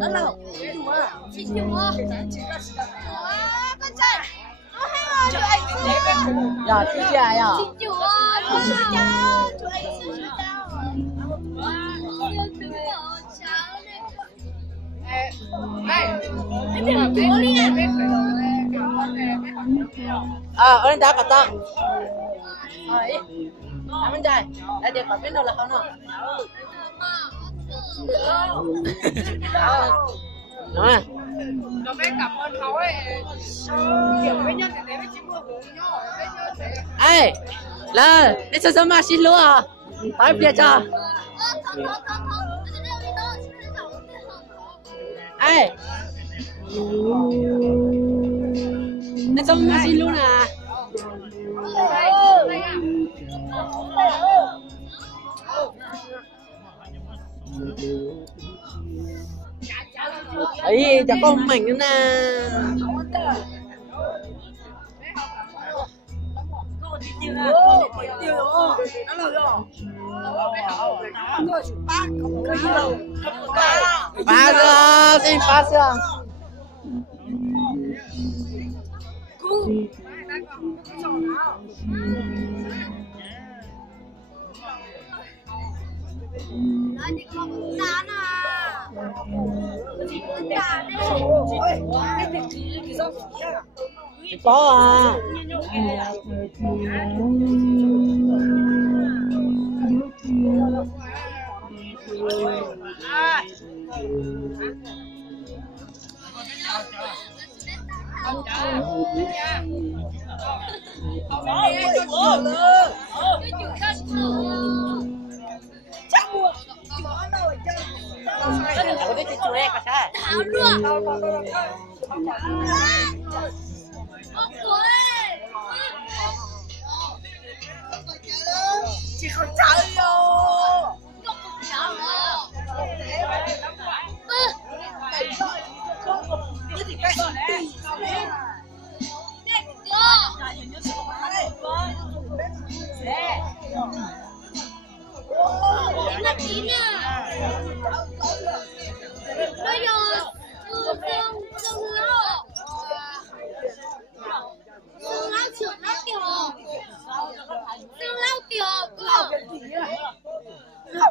Đó là chị chủ à? Con trai. Dạ, chị trai à? Chị chủ à? Chú sư cháu. Chú ấy sư cháu. À, orang dah kata. Ai. Aman jai. Dia pakai nol lah kau. Nói rồi phải cảm ơnเขาấy kiểu với nhân để với chim mưa cùng nhau ê là đi chơi sớm mà xin lúa à hỏi bia cho ê đi sớm mà xin lúa nè ấy chẳng có mình nữa nè phá ra xin phá ra có à Tháo luôn.